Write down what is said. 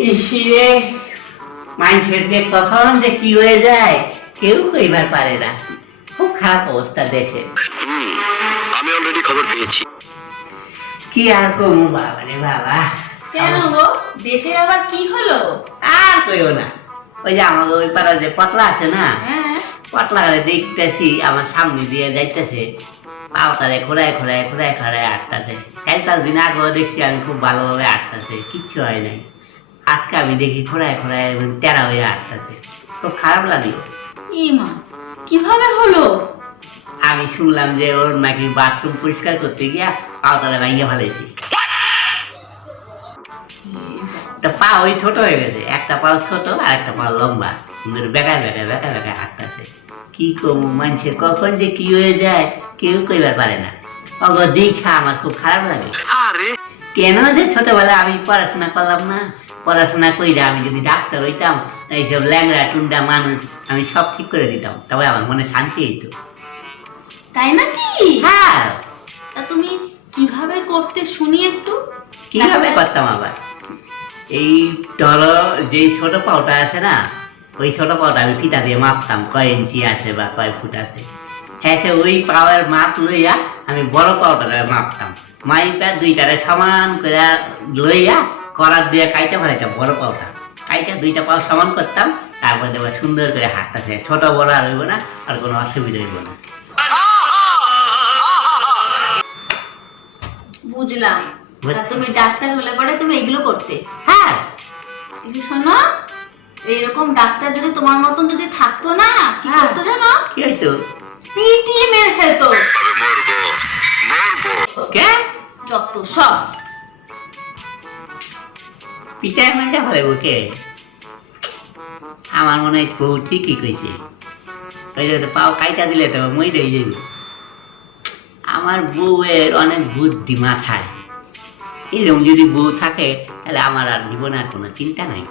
ইসিরে মানুষের যে কখন যে কি হয়ে যায় কেউ কইবার পারে না। খুব খারাপ অবস্থা দেশের। আমি অলরেডি খবর পেয়েছি। কি আর কমু বাবা রে বাবা। কেন গো, দেশের আবার কি হলো? আর কইও না, ওই যে আমাদের ওই পাড়া যে পটলা আছে না, হ্যাঁ, পটলা দেখতেছি আমার সামনে দিয়ে যাইতেছে, পাওটারে ঘোরায় ঘোরায় ঘোরায় ঘোরায় আটটাছে। 4-5 দিন আগেও দেখছি আমি খুব ভালোভাবে আটটাছে, কিচ্ছু হয় নাই। আজকে আমি দেখি ঘোরায় ঘোরায় তেরা হয়ে আটটাছে, খুব খারাপ লাগলো। ইমা, কিভাবে হলো? আমি শুনলাম যে ওর নাকি বাথরুম পরিষ্কার করতে গিয়া পাওটারে ভাঙিয়ে ফেলেছি। একটা পা ওই ছোট হয়ে গেছে, একটা পাও ছোট আর একটা পা লম্বা, বেকায় বেকায় বেকায় বেকায় হাঁটতেছে। কি কমু, মানুষের কখন যে কি হয়ে যায় কেউ কইবার পারে না। অগ দেখা আমার খুব খারাপ লাগে। আরে কেন যে ছোটবেলায় আমি পড়াশোনা করলাম না, পড়াশোনা কইরা আমি যদি ডাক্তার হইতাম, এইসব ল্যাংড়া টুন্ডা মানুষ আমি সব ঠিক করে দিতাম, তবে আমার মনে শান্তি হইতো। তাই নাকি? হ্যাঁ, তা তুমি কিভাবে করতে শুনি একটু। কিভাবে করতাম আবার? এই ধরো যে ছোট পাওটা আছে না, ওই ছোট পাওটা আমি ফিতা দিয়ে মাপতাম কয় ইঞ্চি আছে বা কয় ফুট আছে। হ্যাঁ, সে ওই পাওয়ার মাপ লইয়া আমি বড় পাওটারে মাপতাম, মাইপা দুইটারে সমান করে লইয়া করার দিয়ে কাইটা ফেলাইতাম বড় পাওটা, কাইটা দুইটা পাও সমান করতাম, তারপর দেবো সুন্দর করে হাঁটতেছে। ছোট বড় আর হইব না, আর কোনো অসুবিধা হইব না। বুঝলাম। তা তুমি ডাক্তার হলে পরে তুমি এগুলো করতে। হ্যাঁ, কিন্তু শোনো, এইরকম ডাক্তার যদি তোমার মতন যদি থাকতো না, কি হ্যাঁ। করতো জানো? কি হইতো? পিটিয়ে মেরে ফেলতো। কে? যত সব। পিতায় মাইটা ফেলাইব কে? আমার মনে হয় বউ ঠিকই কইছে, ওই যে পাও কাইটা দিলে তো মই রয়ে যাইব। আমার বউয়ের অনেক বুদ্ধি মাথায়, এরকম যদি বউ থাকে তাহলে আমার আর জীবনে আর কোনো চিন্তা নাই।